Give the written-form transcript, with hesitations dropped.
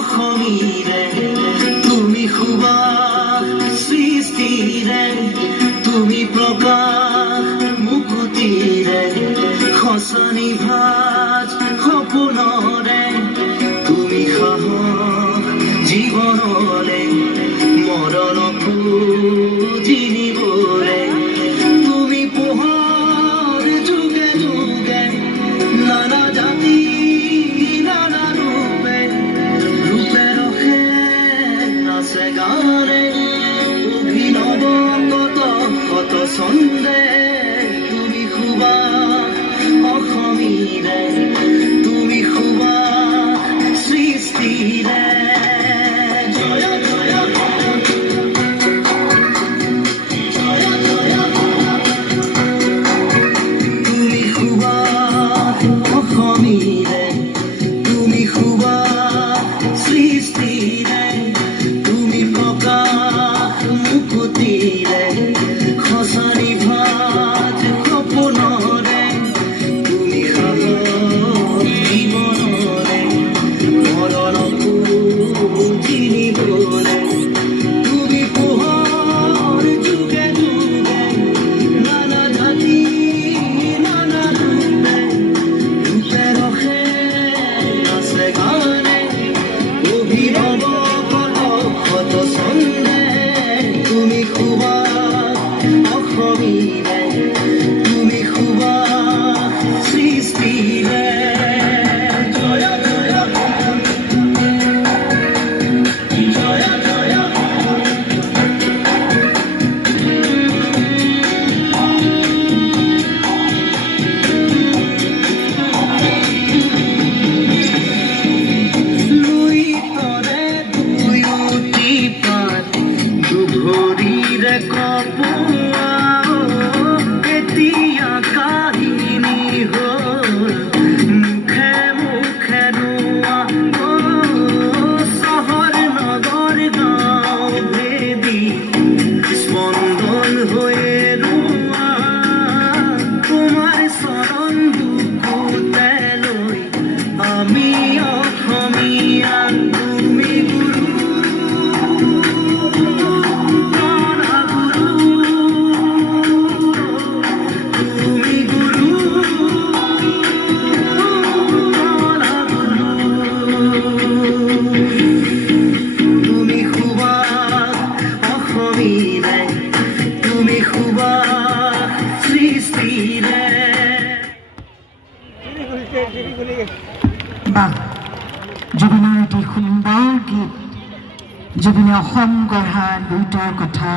অসমীৰে তুমি সুবাস সৃষ্টিৰে তুমি প্ৰকাশ মুকুতিৰে খচনি ভাজ সপোনৰে তুমি সাহস জীৱনৰে মৰণকো জিনিবৰে তুমি পোহৰ যুগে যুগে নানা জাতি নানা ৰূপে ৰূপে ৰখে নাচে গানে অভিনৱ কত কত ছন্দে তুমি সুবাস অসমীৰে তুমি সুবাস সৃষ্টিৰে জয় জয় তুমি সুবাস অসমীৰে তুমি সুবাস সৃষ্টিৰে তুমি প্ৰকাশ মুকুতিৰে খচনি ভাজ সপোনৰে তুমি সাহস জীৱনৰে মৰণকো জিনিবৰে তুমি পোহৰ যুগে যুগে নানা জাতি নানা ৰূপে ৰূপে ৰখে আছে গানে অভিনৱ কত কত ছন্দে তুমি সুবাস অসমীৰে তুমি সুবাস সৃষ্টিৰে জয় জয় জয় জয় লুই তৰে দুয়োটি পাত দুভৰিৰে কপোৱা এতিয়া কাহিনী হ'ল মুখে মুখে ৰোৱা চহৰ নগৰ গাঁও ভেদি স্পন্দন হৈয়ে ৰোৱা তোমাৰ চৰণ বুকুতে লৈ আমি অসমীয়া তুমি গুৰু তুমি গুৰু তুমি সুবাস অসমীৰে তুমি সুবাস সৃষ্টিৰে বাহ জুবিনৰ এটি সুন্দৰ গীত জুবিনে অসম গঢ়া দুয়োটাৰ কথা